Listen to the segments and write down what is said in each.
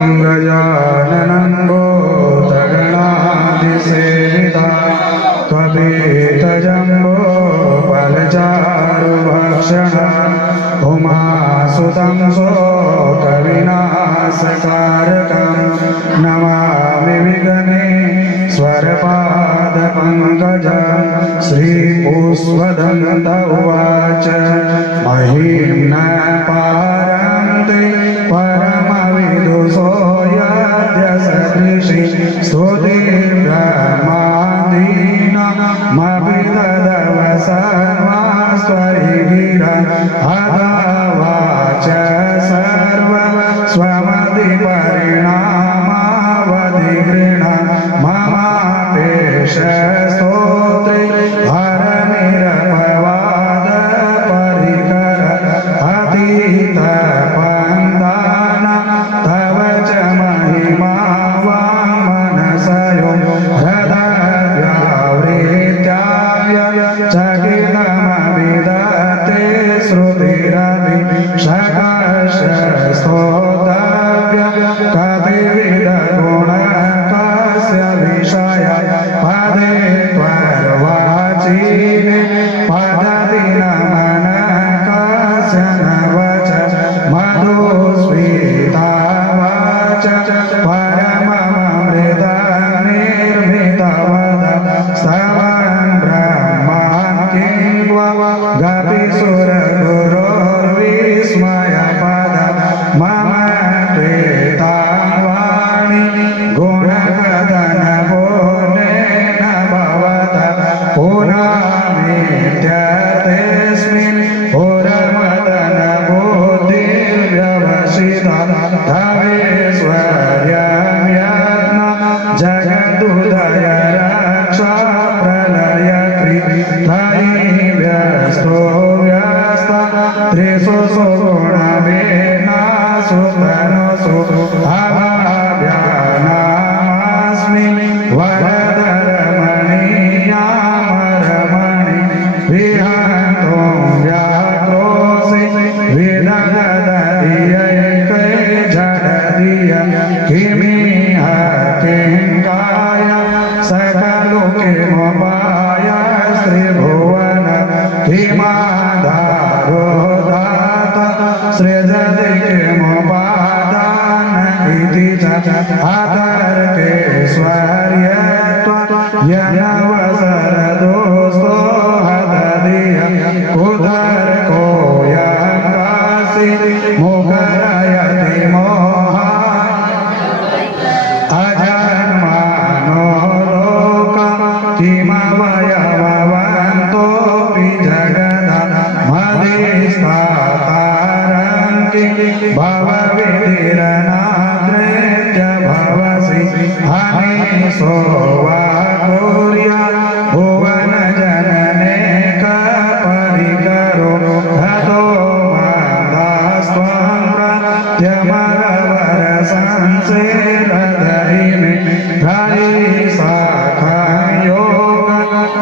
गजाननं भूतगणाधिसेविता त्वमेतजम्बोफलचारुभक्षणा उमासुतं शोकविनाशकारकं नमामि विघ्नेश्वरपादपङ्कजं श्रीपुष्पदन्त उवाच महीं न पारन्ति परमविदुषो यद्यसदृशि स्तुतिर्ब्रह्मादीनामपि तदव सर्वास्वरिगिरा अदावाच सर्वस्वमतिपरिणामावधिगृह्ण ममापेश स्तोत्रे हरनिरपवाद परिकर अतीत तव च महिमा वामनसयो हृदयव्यावृत्याय चकितमविदते श्रुतिरपि शकस्य स्तोतव्य कतिविधगुणकस्य विषय पदे त्वर्वाचीने पदति नमनकस्य नवच मधुस्मितावाच परममृतनिर्मितवद स्तवन् ब्रह्मान् किं गपिसुरगुरोर्विस्मयपद मम त्वेतावाणि गुणकथनपूर्णेन भवत पुरामेत्यतेऽस्मिन् पुरमदनबुद्धिर्व्यवसिता तवेश्वर्यं जगदुदय रक्षा प्रलय कृतयि व्यस्तो व्यस्त त्रिषु सुगुणवेनासु तनुषु अभाव्यानामस्मि वरदरमणीयामरमणि विहन्तो व्याक्रोशि विदधदधियैकै जडधिय किमिह किङ्काय सकलो किमुपाय श्रीभुवन किमाधारो दात सृजति किमुपादान इति च अतर्केश्वर्यत्वयनवसरदोषो हदधिय उदरको यङ्कासि मुखरयति मोहा अजन्मानो लोका किमवयववन्तोऽपि जगदा मदिस्तातारं किं भवविधिरनाद्रेत्य भवसि हनीशो वा कुर्या भुवनजनने कपरिकरो हतो मादास्त्वं प्रत्यमरवरसंसेरधरिमे हरिशाखायोग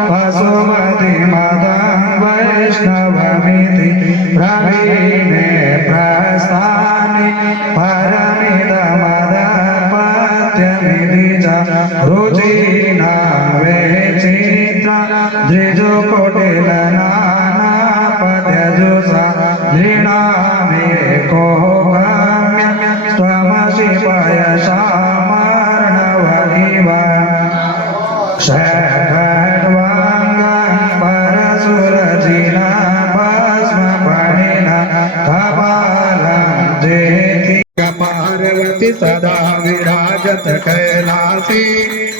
पशुमतिमदं वैष्णवमिति प्रवीणे प्रस्थाने परमिदमदपत्यमिति च रुचीनां वेचित्रा द्विजुकोटिलनानापद्यजुषा नृणामेको गम्य त्वमसि पयसामर्णव इव षड्वाङ्गं परशुरजिना भस्मफणिना कपालं जेति पार्वती सदा विराजत कैलासी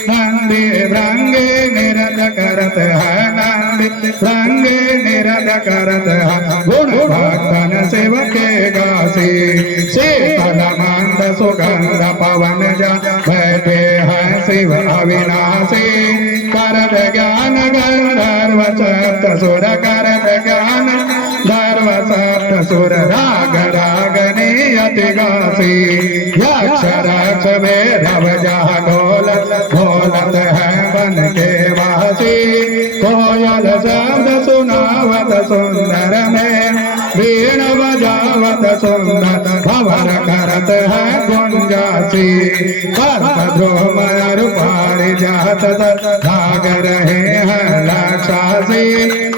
नंदी भृंगे निरत करत है नंदी भृंगे निरत करत है गुण भक्तन सेवके गासी शीतल मंद सुगंध पवन जा बैठे हैं शिव अविनाशी करत ज्ञान गंधर्व सप्त सुर करत ज्ञान धर्व सप्त सुर राग रागनी अति गासी यक्ष रक्ष भैरव जह ढोलत ढोलत है बन के वासी कोयल शब्द सुनावत सुंदर में वीण बजावत सुंदर भवर करत है गुंजा वासी द्रोम रूपारी जात भाग रहे हैं लाक्षासी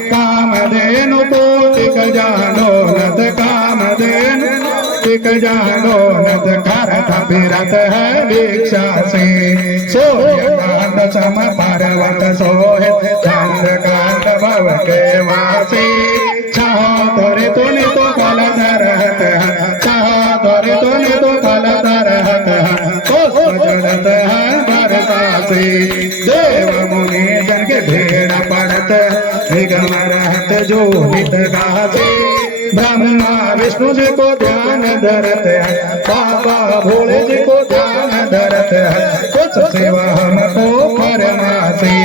कामधेनु पोतिक जानो नत कामधेनु टिक जानो नत करत फिरत है भिक्षा से सूर्यकांत सम पर्वत सोहे चंद्रकांत भव के वासी चाहो तोरे तूने तो कल धरत है चाहो तोरे तूने तो कल धरत है पुष्प जड़त है बरसासी देव मुनि जन के भेड़ पड़त निगम रहत जो हित गासी ब्रह्मा विष्णु जी को ध्यान धरत है बाबा भोले जी को ध्यान धरत है कुछ सेवा हमको फरमासी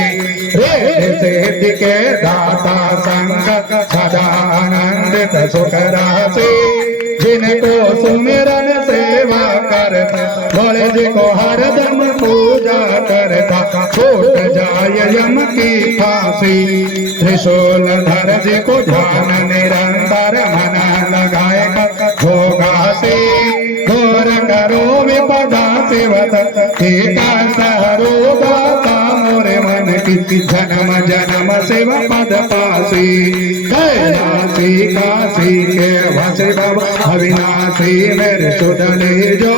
रे सिद्धि के दाता संग सदा आनंदित सुख राशि जिनको सुमिरन सेवा करता भोले जी को हरदम पूजा करता छूट जाय यम की फांसी त्रिशूल धर जी को ध्यान निरंतर मन लगाएगा भोगासी घोर करो विपदा सेवत हरूगा मोरे मन की जन्म जन्म शिव पद पासी कैलासी काशी के वसे बाबा अविनाशी मेरे सुधने जो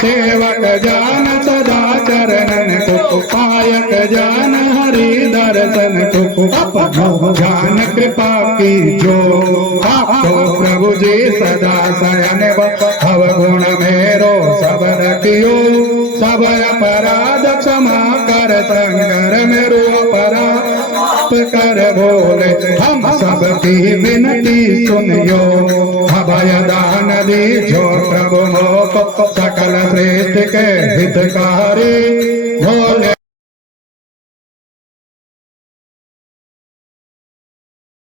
सेवक जान सदा चरणन को पायक जान हरि दर्शन को अपनो जान कृपा की जो आपको प्रभु जी सदा शयन भव गुण मेरो सब रखियो सब अपराध क्षमा कर संगर मेरो अपराध कर बोले हम सबकी विनती सुनियो अभय दान दीजो प्रभु मोको सकल श्रेष्ठ के हित का